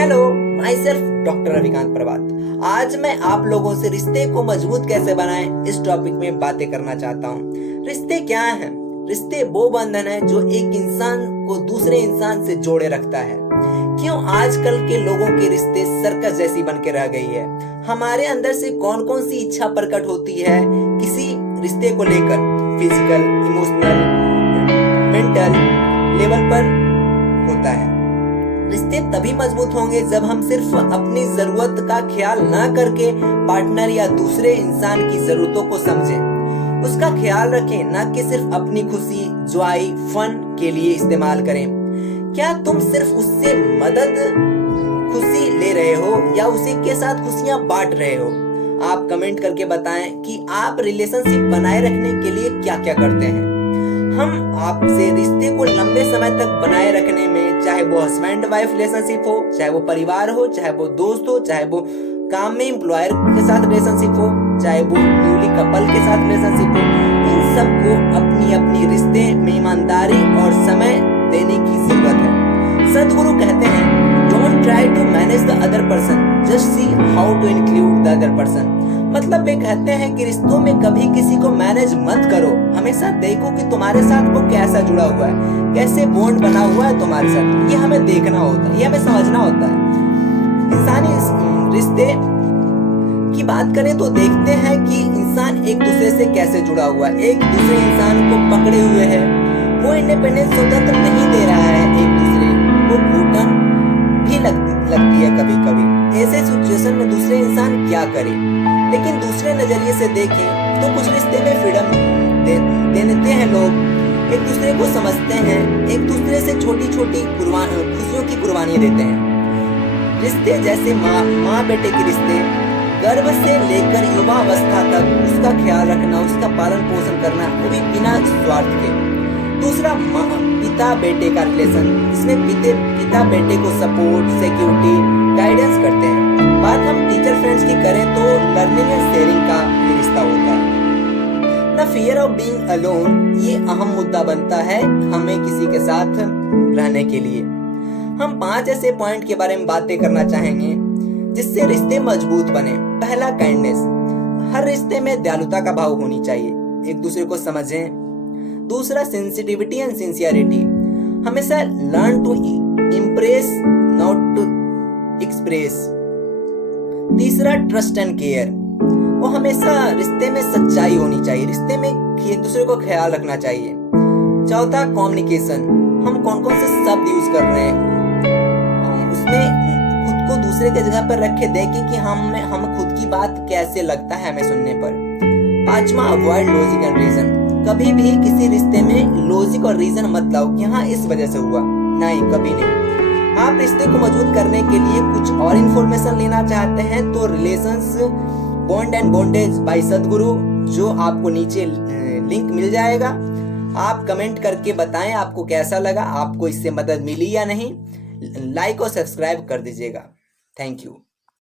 Hello, myself doctor Ravikant Prabhat. आज मैं आप लोगों से रिश्ते को मजबूत कैसे बनाएं इस टॉपिक में बातें करना चाहता हूँ। रिश्ते क्या हैं? रिश्ते वो बंधन है जो एक इंसान को दूसरे इंसान से जोड़े रखता है। क्यों आजकल के लोगों के रिश्ते सर्कस जैसी बन के रह गई है? हमारे अंदर से कौन कौन सी इच्छा प्रकट होती है किसी रिश्ते को लेकर? फिजिकल, इमोशनल, मेंटल लेवल पर होता है। रिश्ते तभी मजबूत होंगे जब हम सिर्फ अपनी जरूरत का ख्याल ना करके पार्टनर या दूसरे इंसान की जरूरतों को समझें, उसका ख्याल रखें, ना कि सिर्फ अपनी खुशी, जॉय, फन के लिए इस्तेमाल करें। क्या तुम सिर्फ उससे मदद, खुशी ले रहे हो या उसी के साथ खुशियां बांट रहे हो? आप कमेंट करके बताएं कि आप रिलेशनशिप बनाए रखने के लिए क्या क्या करते हैं। हम आपसे रिश्ते को लंबे समय तक बनाए रखने में, चाहे वो हस्बैंड वाइफ रिलेशनशिप हो, चाहे वो परिवार हो, चाहे वो दोस्त हो, चाहे वो काम में एम्प्लॉयर के साथ रिलेशनशिप हो, चाहे वो न्यूली कपल के साथ रिलेशनशिप हो, इन सबको अपनी अपनी रिश्ते में ईमानदारी और समय देने की जरूरत है। सदगुरु कहते हैं, don't try to manage the other person, just see how to include the other person. मतलब वे कहते हैं कि रिश्तों में कभी किसी को मैनेज मत करो, हमेशा देखो कि तुम्हारे साथ वो कैसा जुड़ा हुआ है, कैसे बॉन्ड बना हुआ है तुम्हारे साथ। ये हमें देखना होता है, ये हमें समझना होता है। इंसानी रिश्ते की बात करें तो देखते हैं कि इंसान एक दूसरे से कैसे जुड़ा हुआ है, एक दूसरे इंसान को पकड़े हुए है, वो इंडिपेंडेंस स्वतंत्र नहीं दे रहा है, एक दूसरे को घुटन भी लगती है कभी कभी। ऐसे सिचुएशन में दूसरे इंसान क्या करे? लेकिन दूसरे नजरिए से देखें तो कुछ रिश्ते में फ्रीडम देते हैं लोग, एक दूसरे को समझते हैं, एक दूसरे से छोटी छोटी खुशियों की कुर्बानियां देते हैं। रिश्ते जैसे माँ बेटे के रिश्ते, गर्भ से लेकर युवावस्था तक उसका ख्याल रखना, उसका पालन पोषण करना, वो भी बिना स्वार्थ के। दूसरा पिता बेटे का रिलेशन, इसमें पिता बेटे को सपोर्ट, सिक्योरिटी, गाइडेंस करते हैं। बात हम टीचर फ्रेंड्स की करें तो लर्निंग एंड शेयरिंग का ये रिश्ता होता है। The fear of being alone, ये अहम मुद्दा बनता है हमें किसी के साथ रहने के लिए। हम 5 ऐसे पॉइंट के बारे में बातें करना चाहेंगे जिससे रिश्ते मजबूत बने। पहला, काइंडनेस। हर रिश्ते में दयालुता का भाव होनी चाहिए, एक दूसरे को समझें। दूसरा, सेंसिटिविटी एंड सिंसियरिटी। हमेशा learn to impress not to express. तीसरा, ट्रस्ट एंड केयर। वो हमेशा रिश्ते में सच्चाई होनी चाहिए, रिश्ते में एक दूसरे को ख्याल रखना चाहिए। चौथा, कम्युनिकेशन। हम कौन कौन से शब्द यूज कर रहे हैं, उसमें खुद को दूसरे के जगह पर रख के देखें कि हम खुद की बात कैसे लगता है हमें सुनने पर। पांचवा, अवॉइड लॉजिक एंड रीजन। कभी भी किसी रिश्ते में लॉजिक और रीजन मत लाओ कि हाँ इस वजह से हुआ, नहीं, कभी नहीं। आप रिश्ते को मजबूत करने के लिए कुछ और इन्फॉर्मेशन लेना चाहते हैं तो relations bond and bondage by Sadhguru, जो आपको नीचे लिंक मिल जाएगा। आप कमेंट करके बताएं आपको कैसा लगा, आपको इससे मदद मिली या नहीं। लाइक और सब्सक्राइब कर दीजिएगा। Thank you.